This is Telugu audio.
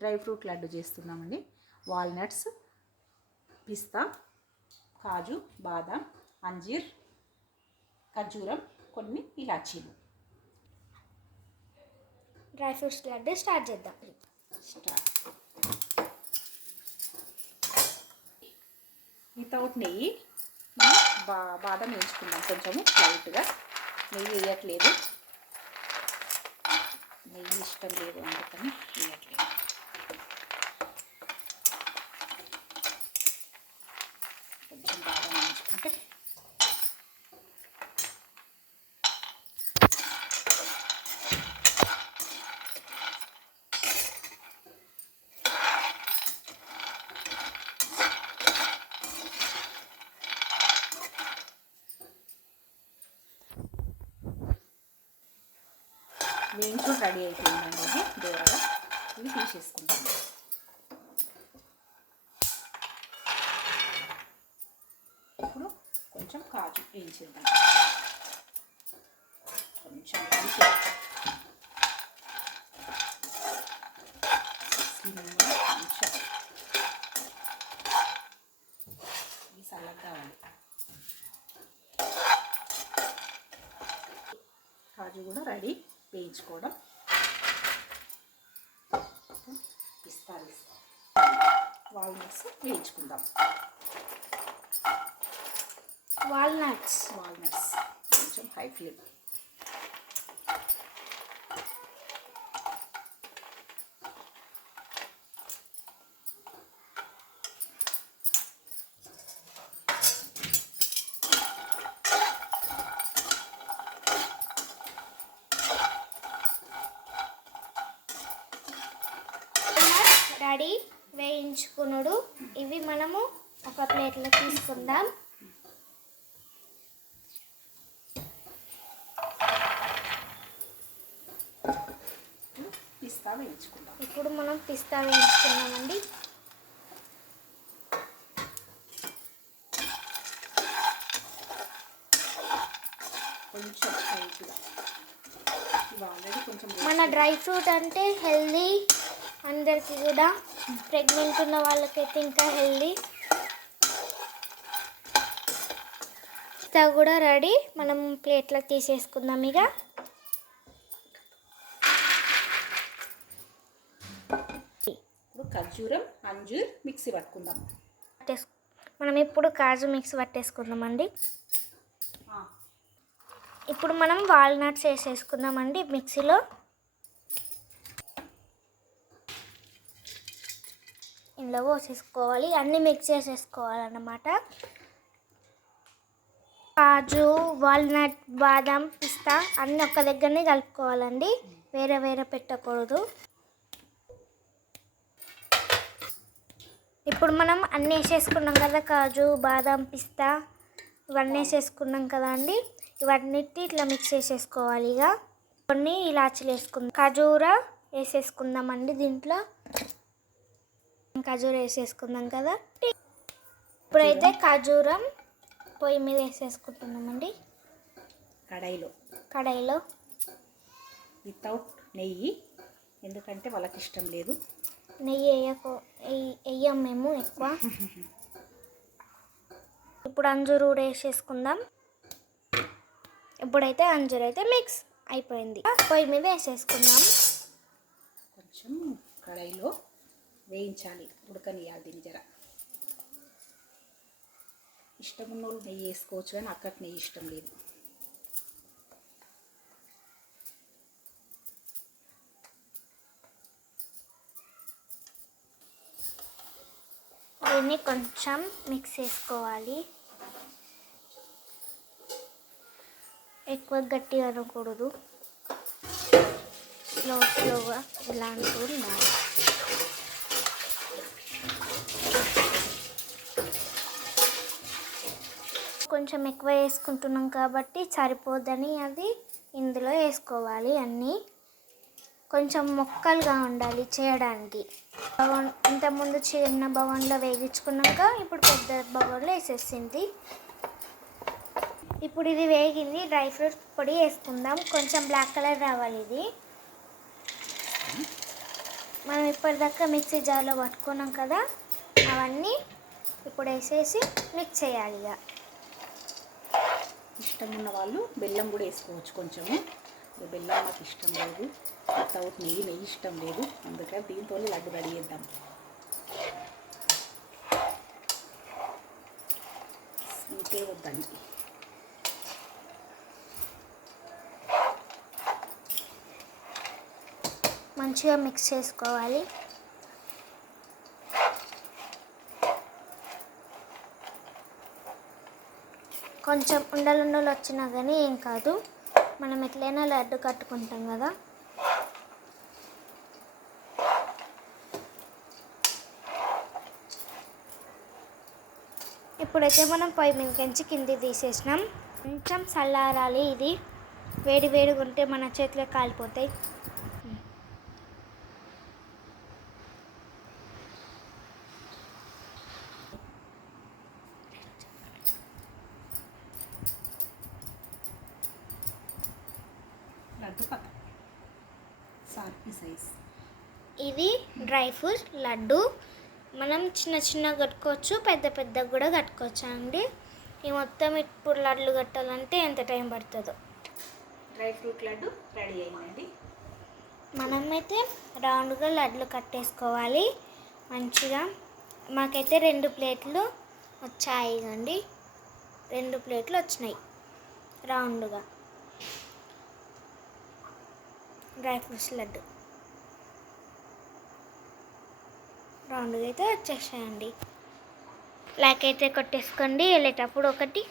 డ్రై ఫ్రూట్ లడ్డు చేస్తున్నామండి. వాల్నట్స్, పిస్తా, కాజు, బాదం, అంజీర్, ఖర్జూరం, కొన్ని ఇలాచీలు. డ్రై ఫ్రూట్స్ లడ్డు స్టార్ట్ చేద్దాం. వితౌట్ నెయ్యి మనం బాదం వేయించుకుందాం. కొంచెము లైట్గా, నెయ్యి వేయట్లేదు, నెయ్యి ఇష్టం లేదు అందుకని వేయట్లేదు. కొంచెం బాదం వేయించుకుంటే వేయించు రెడీ అయిపోయిందండి. ఇది దూరగా ఇవి తీసేసుకుంటాము. ఇప్పుడు కొంచెం కాజు వేయించేద్దాం. కొంచెం కొంచెం ఇవి చల్లగా కావాలి. కాజు కూడా రెడీ వేయించుకోవడం. పిస్తా వాల్నట్స్ వేయించుకుందాం. వాల్నట్స్ కొంచెం హై ఫ్లేమ్. రెడీ వేయించుకున్నాడు. ఇవి మనము ఒక ప్లేట్లో తీసుకుందాం. పిస్తా వేయించుకుందాం. ఇప్పుడు మనం పిస్తా వేయించుకున్నామండి. కొంచెం లైట్గా. మన డ్రై ఫ్రూట్ అంటే హెల్దీ, అందరికీ కూడా, ప్రెగ్నెంట్ ఉన్న వాళ్ళకైతే ఇంకా హెల్దీ. పిస్తా కూడా రెడీ. మనం ప్లేట్లో తీసేసుకుందాం. ఇక ఇప్పుడు ఖర్జూరం, అంజూర్ మిక్సీ పట్టుకుందాం. మనం ఇప్పుడు కాజు మిక్సీ పట్టేసుకుందామండి. ఇప్పుడు మనం వాల్నట్స్ వేసేసుకుందామండి మిక్సీలో. ఇందులో పోసేసుకోవాలి, అన్నీ మిక్స్ చేసేసుకోవాలన్నమాట. కాజు, వాల్నట్, బాదం, పిస్తా అన్నీ ఒక్క దగ్గరనే కలుపుకోవాలండి, వేరే వేరే పెట్టకూడదు. ఇప్పుడు మనం అన్నీ వేసేసుకున్నాం కదా, కాజు, బాదం, పిస్తా ఇవన్నీ వేసేసుకున్నాం కదా అండి. ఇవన్నిటి ఇట్లా మిక్స్ చేసేసుకోవాలి. ఇక కొన్ని ఇలాచీలు వేసుకుందాం. ఖర్జూర వేసేసుకుందామండి. దీంట్లో ఖర్జూర వేసేసుకుందాం కదా. ఇప్పుడైతే ఖర్జూరం పొయ్యి మీద వేసేసుకుంటున్నామండి. కడాయిలో వితౌట్ నెయ్యి, ఎందుకంటే వాళ్ళకి ఇష్టం లేదు. నెయ్యి వేయం మేము ఎక్కువ. ఇప్పుడు అంజూరు కూడా వేసేసుకుందాం. ఇప్పుడైతే అంజూరు అయితే మిక్స్ అయిపోయింది. పొయ్యి మీద వేసేసుకుందాం. కొంచెం కడాయిలో వేయించాలి, ఉడకనియాలి. దీని జర ఇష్టం ఉన్న వాళ్ళు నెయ్యి వేసుకోవచ్చు, కానీ అక్కడికి నెయ్యి ఇష్టం లేదు. దీన్ని కొంచెం మిక్స్ చేసుకోవాలి. ఎక్కువ గట్టిగా అనకూడదు, స్లోగా ఇలా అంటూ ఉండాలి. కొంచెం ఎక్కువ వేసుకుంటున్నాం కాబట్టి సరిపోదని అది ఇందులో వేసుకోవాలి. అన్నీ కొంచెం మొక్కలుగా ఉండాలి చేయడానికి. ఇంతకుముందు చిన్న బౌన్లో వేగించుకున్నాక ఇప్పుడు పెద్ద బౌన్లో వేసేసింది. ఇప్పుడు ఇది వేగింది. డ్రై ఫ్రూట్స్ పొడి వేసుకుందాం. కొంచెం బ్లాక్ కలర్ రావాలి. ఇది మనం ఇప్పటిదాకా మిక్సీ జార్లో పట్టుకున్నాం కదా, అవన్నీ ఇప్పుడు వేసేసి మిక్స్ చేయాలి. ఇక ఇష్టం ఉన్న వాళ్ళు బెల్లం కూడా వేసుకోవచ్చు కొంచెము. బెల్లం నాకు ఇష్టం లేదు, వితౌట్ నెయ్యి ఇష్టం లేదు, అందుకని దీంతో లడ్డు రెడీ చేద్దాం. ఇంకే వద్దండి. మంచిగా మిక్స్ చేసుకోవాలి. కొంచెం ఉండలు వచ్చినా కానీ ఏం కాదు, మనం ఎట్లయినా లడ్డు కట్టుకుంటాం కదా. ఇప్పుడైతే మనం పొయ్యి మీదకించి కింది తీసేసినాం. కొంచెం చల్లారాలి. ఇది వేడి వేడిగా ఉంటే మన చేతిలో కాలిపోతాయి. లడ్డు పక్క సార్కి సైజ్. ఇది డ్రై ఫ్రూట్ లడ్డు. మనం చిన్న చిన్న కట్టుకోవచ్చు, పెద్ద పెద్దగా కూడా కట్టుకోవచ్చు అండి. ఈ మొత్తం ఇప్పుడు లడ్లు కట్టాలంటే ఎంత టైం పడుతుందో. డ్రై ఫ్రూట్ లడ్డు రెడీ అయిందండి. మనమైతే రౌండ్గా లడ్లు కట్టేసుకోవాలి మంచిగా. మాకైతే 2 ప్లేట్లు వచ్చాయి అండి, 2 ప్లేట్లు వచ్చినాయి రౌండ్గా డ్రై ఫ్రూట్స్ లడ్డు. రౌండ్గా అయితే వచ్చేసాయండి. లైక్ అయితే కొట్టేసుకోండి వెళ్ళేటప్పుడు ఒకటి.